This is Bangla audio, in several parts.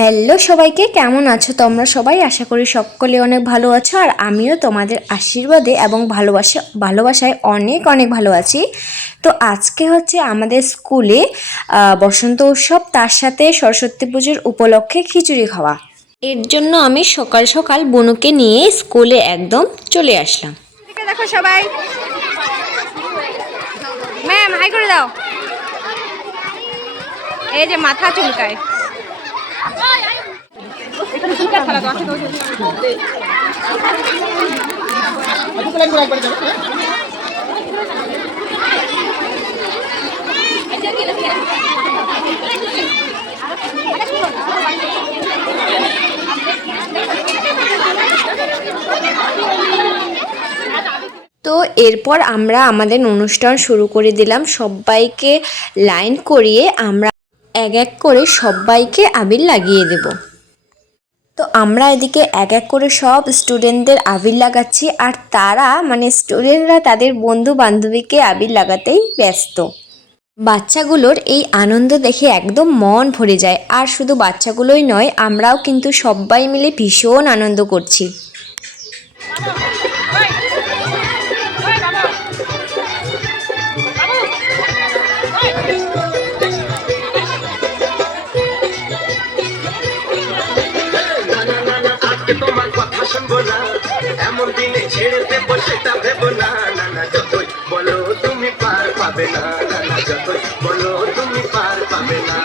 হ্যালো সবাইকে, কেমন আছো তোমরা সবাই? আশা করি সকলে অনেক ভালো আছো, আর আমিও তোমাদের আশীর্বাদে এবং ভালোবাসায় অনেক অনেক ভালো আছি। তো আজকে হচ্ছে আমাদের স্কুলে বসন্ত উৎসব, তার সাথে সরস্বতী পুজোর উপলক্ষে খিচুড়ি খাওয়া। এর জন্য আমি সকাল সকাল বনুকে নিয়ে স্কুলে একদম চলে আসলাম। দেখো সবাই, ম্যাম হাই করে দাও। এই যে মাথা চুলকায়। তো এরপর আমরা আমাদের অনুষ্ঠান শুরু করে দিলাম। সবাইকে লাইন করিয়ে আমরা এক এক করে সবাইকে আবির লাগিয়ে দেব। তো আমরা এদিকে এক এক করে সব স্টুডেন্টদের আবির লাগাচ্ছি, আর তারা স্টুডেন্টরা তাদের বন্ধু বান্ধবীকে আবির লাগাতেই ব্যস্ত। বাচ্চাগুলোর এই আনন্দ দেখে একদম মন ভরে যায়। আর শুধু বাচ্চাগুলোই নয়, আমরাও কিন্তু সবাই মিলে ভীষণ আনন্দ করছি। তোমার কথা শুনবো না, এমন দিনে ছেড়ে দেবো সেটা ভেবো না। নানা যতই বলো তুমি পার পাবে না, নানা যতই বলো তুমি পার পাবে না।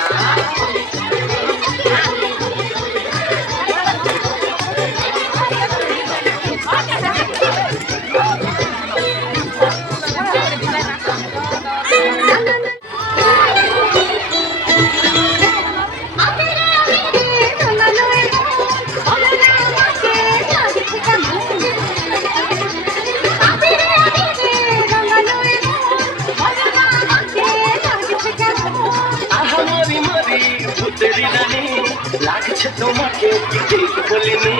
লাগছে তোমাকে ঠিক বলিনি।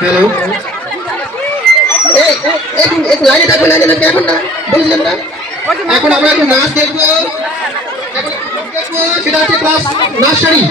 হ্যালো, একটু লাইনে থাকবে, লাইনে থাকবে। এখন না বলছিলাম না, এখন আমরা একটু নাচ দেখবো। সেটা হচ্ছে ক্লাস নার্সারি।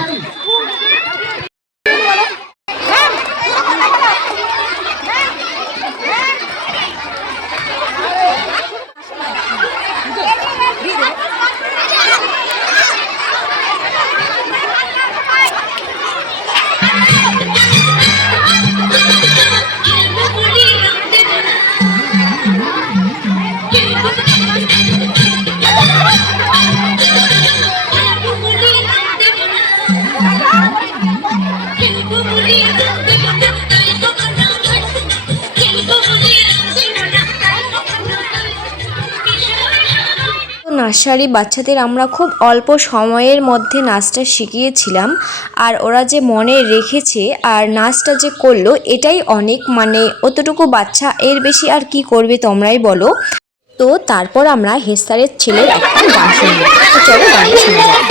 নার্সারি বাচ্চাদের আমরা খুব অল্প সময়ের মধ্যে নাচটা শিখিয়েছিলাম, আর ওরা যে মনে রেখেছে আর নাচটা যে করলো, এটাই অনেক। অতটুকু বাচ্চা, এর বেশি আর কি করবে তোমরাই বলো। তো তারপর আমরা হেস্তারের ছেলের একটা গান শুনবো। তো চলো গান শুনে যাই।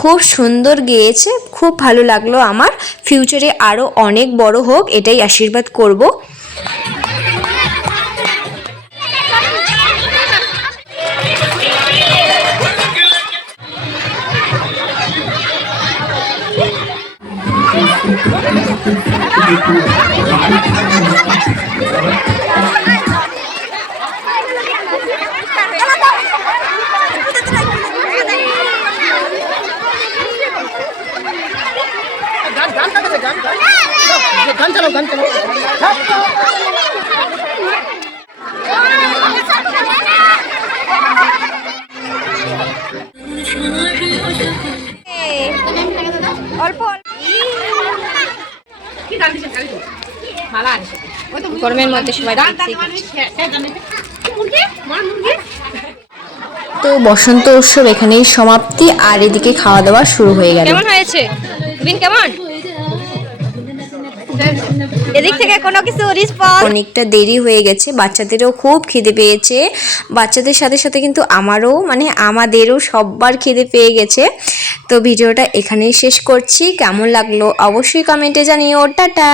খুব সুন্দর গেয়েছে, খুব ভালো লাগলো আমার। ফিউচারে আরও অনেক বড় হোক, এটাই আশীর্বাদ করব। গান চালাও, গান চালাও। অল্প গরমের মধ্যে সবাই। তো তো বসন্ত উৎসব এখানেই সমাপ্তি, আর এদিকে খাওয়া দাওয়া শুরু হয়ে গেল। কেমন হয়েছে বিন, কেমন? এদিক থেকে কোনো কিছু রেসপন্স? অনেকটা দেরি হয়ে গেছে, বাচ্চাদেরও খুব খিদে পেয়েছে, বাচ্চাদের সাথে সাথে কিন্তু আমারও মানে আমাদেরও সবার খিদে পেয়ে গেছে। তো ভিডিওটা এখানেই শেষ করছি, কেমন লাগলো অবশ্যই কমেন্টে জানিও। টাটা।